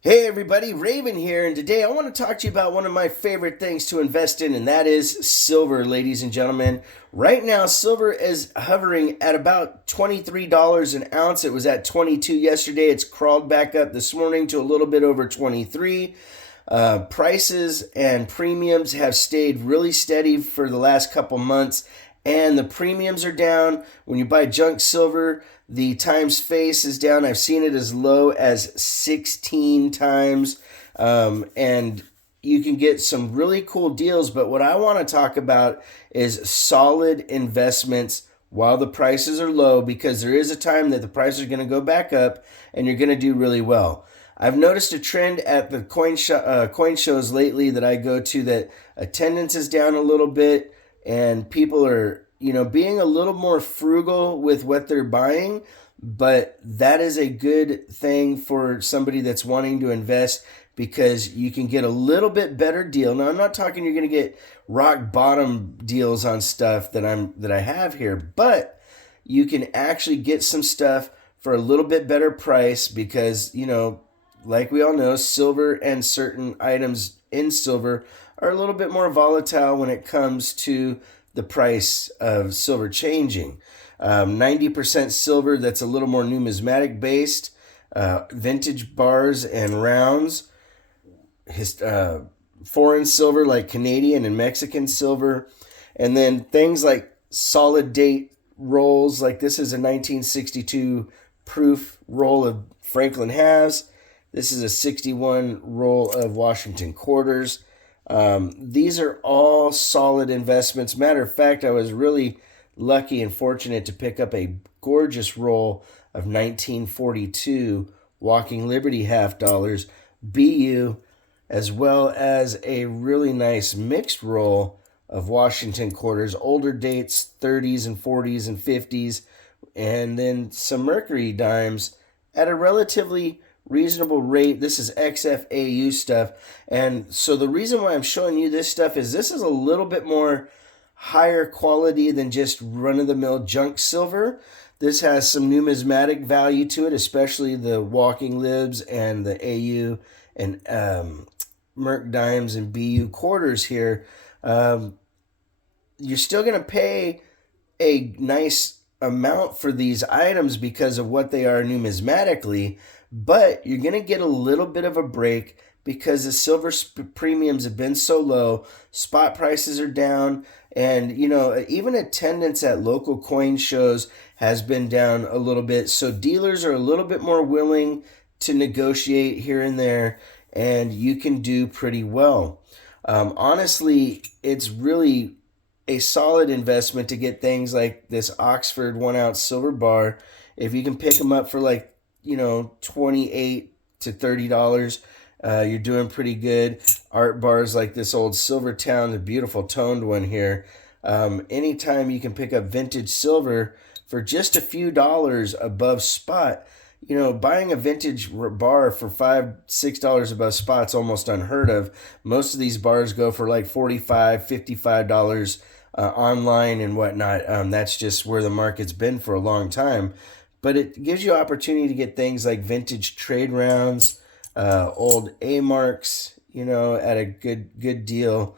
Hey everybody, Raven here, and today I want to talk to you about one of my favorite things to invest in, and that is silver, ladies and gentlemen. Right now, silver is hovering at about $23 an ounce. It was at 22 yesterday. It's crawled back up this morning to a little bit over 23. Prices and premiums have stayed really steady for the last couple months, and the premiums are down. When you buy junk silver, the times face is down. I've seen it as low as 16 times, and you can get some really cool deals. But what I want to talk about is solid investments while the prices are low, because there is a time that the prices are going to go back up and you're going to do really well. I've noticed a trend at the coin shows lately that I go to, that attendance is down a little bit and people are, being a little more frugal with what they're buying. But that is a good thing for somebody that's wanting to invest, because you can get a little bit better deal. Now, I'm not talking you're going to get rock bottom deals on stuff that I have here, but you can actually get some stuff for a little bit better price, because like we all know, silver and certain items in silver are a little bit more volatile when it comes to the price of silver changing. 90% silver that's a little more numismatic based, vintage bars and rounds, foreign silver like Canadian and Mexican silver, and then things like solid date rolls, like this is a 1962 proof roll of Franklin halves. This is a 61 roll of Washington quarters. These are all solid investments. Matter of fact, I was really lucky and fortunate to pick up a gorgeous roll of 1942 Walking Liberty half dollars, BU, as well as a really nice mixed roll of Washington quarters, older dates, 30s and 40s and 50s, and then some Mercury dimes at a relatively reasonable rate. This is XFAU stuff. And so the reason why I'm showing you this stuff is this is a little bit more higher quality than just run-of-the-mill junk silver. This has some numismatic value to it, especially the Walking Libs and the AU and Merc dimes and BU quarters here. You're still going to pay a nice amount for these items because of what they are numismatically, but you're going to get a little bit of a break because the silver premiums have been so low, spot prices are down, and even attendance at local coin shows has been down a little bit. So dealers are a little bit more willing to negotiate here and there, and you can do pretty well. Honestly, it's really a solid investment to get things like this Oxford 1 ounce silver bar. If you can pick them up for like, $28 to $30, you're doing pretty good. Art bars like this old Silvertown, the beautiful toned one here. Anytime you can pick up vintage silver for just a few dollars above spot, buying a vintage bar for $5-6 above spot's almost unheard of. Most of these bars go for like $45-$55 online and whatnot. That's just where the market's been for a long time. But it gives you opportunity to get things like vintage trade rounds, old A marks, at a good deal,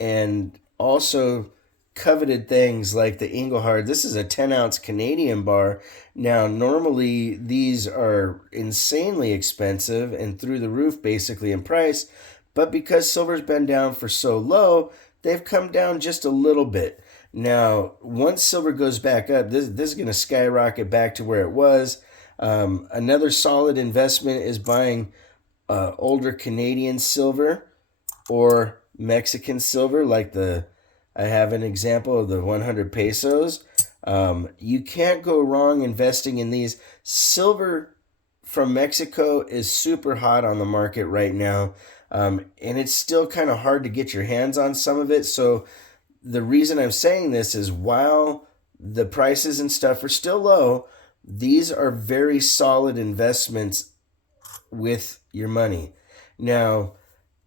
and also coveted things like the Engelhard. This is a 10-ounce Canadian bar. Now, normally these are insanely expensive and through the roof basically in price, but because silver's been down for so low, they've come down just a little bit. Now, once silver goes back up, this is going to skyrocket back to where it was. Another solid investment is buying older Canadian silver or Mexican silver, like I have an example of the 100 pesos. You can't go wrong investing in these. Silver from Mexico is super hot on the market right now, and it's still kind of hard to get your hands on some of it. So the reason I'm saying this is while the prices and stuff are still low, these are very solid investments with your money. Now,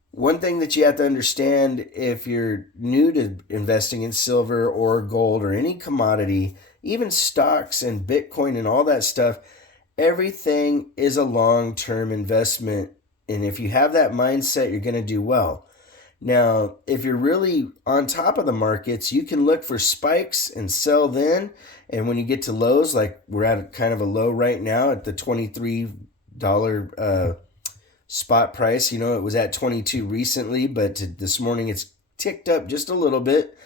one thing that you have to understand if you're new to investing in silver or gold or any commodity, even stocks and Bitcoin and all that stuff, Everything is a long-term investment, and if you have that mindset, you're going to do well. Now, if you're really on top of the markets, you can look for spikes and sell then. And when you get to lows, like we're at kind of a low right now at the $23 spot price. You know, it was at 22 recently, but this morning it's ticked up just a little bit.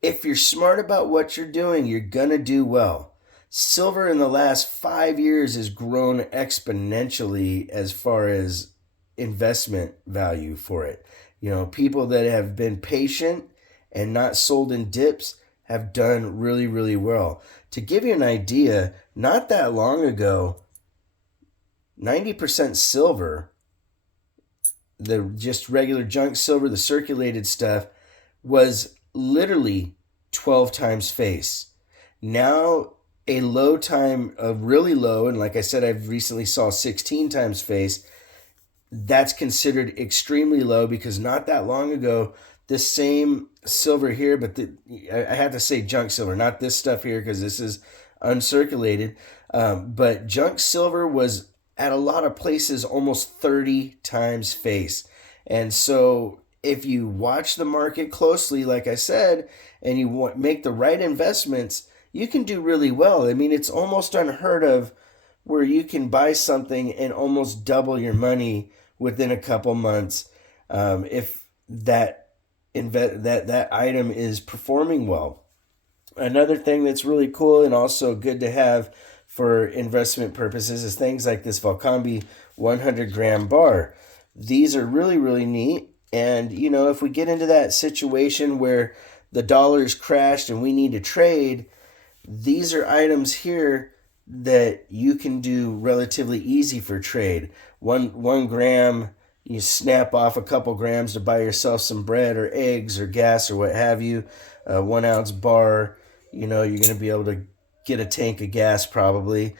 If you're smart about what you're doing, you're going to do well. Silver in the last 5 years has grown exponentially as far as investment value for it. You know, people that have been patient and not sold in dips have done really, really well. To give you an idea, not that long ago, 90% silver, the just regular junk silver, the circulated stuff, was literally 12 times face. Now, a low time, a really low, and like I said, I've recently saw 16 times face. That's considered extremely low because not that long ago, this same silver here, but I have to say junk silver, not this stuff here because this is uncirculated. But junk silver was at a lot of places almost 30 times face. And so if you watch the market closely, like I said, and you make the right investments, you can do really well. I mean, it's almost unheard of where you can buy something and almost double your money within a couple months if that item is performing well. Another thing that's really cool and also good to have for investment purposes is things like this Valcambi 100-gram bar. These are really, really neat. And, you know, if we get into that situation where the dollar's crashed and we need to trade, these are items here that you can do relatively easy for trade. One gram, you snap off a couple grams to buy yourself some bread or eggs or gas or what have you. 1 ounce bar, you know, you're going to be able to get a tank of gas probably.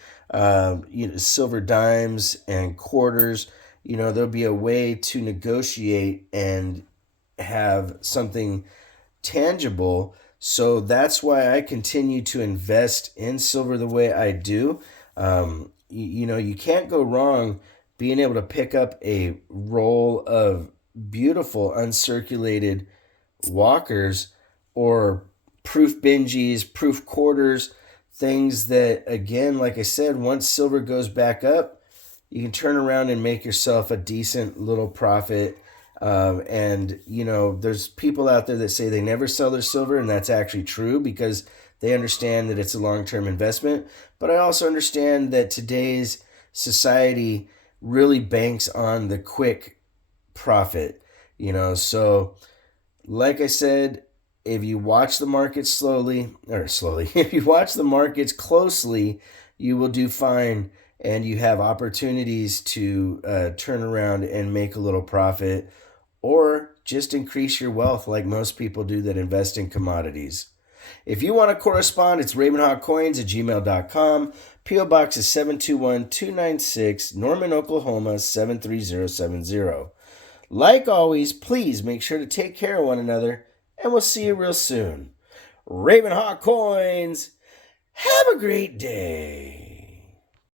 Silver dimes and quarters, you know, there'll be a way to negotiate and have something tangible. So that's why I continue to invest in silver the way I do. You can't go wrong being able to pick up a roll of beautiful uncirculated walkers or proof Benjis, proof quarters, things that, again, like I said, once silver goes back up, you can turn around and make yourself a decent little profit. And, you know, there's people out there that say they never sell their silver, and that's actually true because they understand that it's a long-term investment. But I also understand that today's society really banks on the quick profit, you know. So, like I said, if you watch the markets if you watch the markets closely, you will do fine, and you have opportunities to turn around and make a little profit or just increase your wealth like most people do that invest in commodities. If you want to correspond, it's RavenHawkCoins@gmail.com. P.O. Box is 721-296, Norman, Oklahoma 73070. Like always, please make sure to take care of one another, and we'll see you real soon. Raven Hawk Coins, have a great day.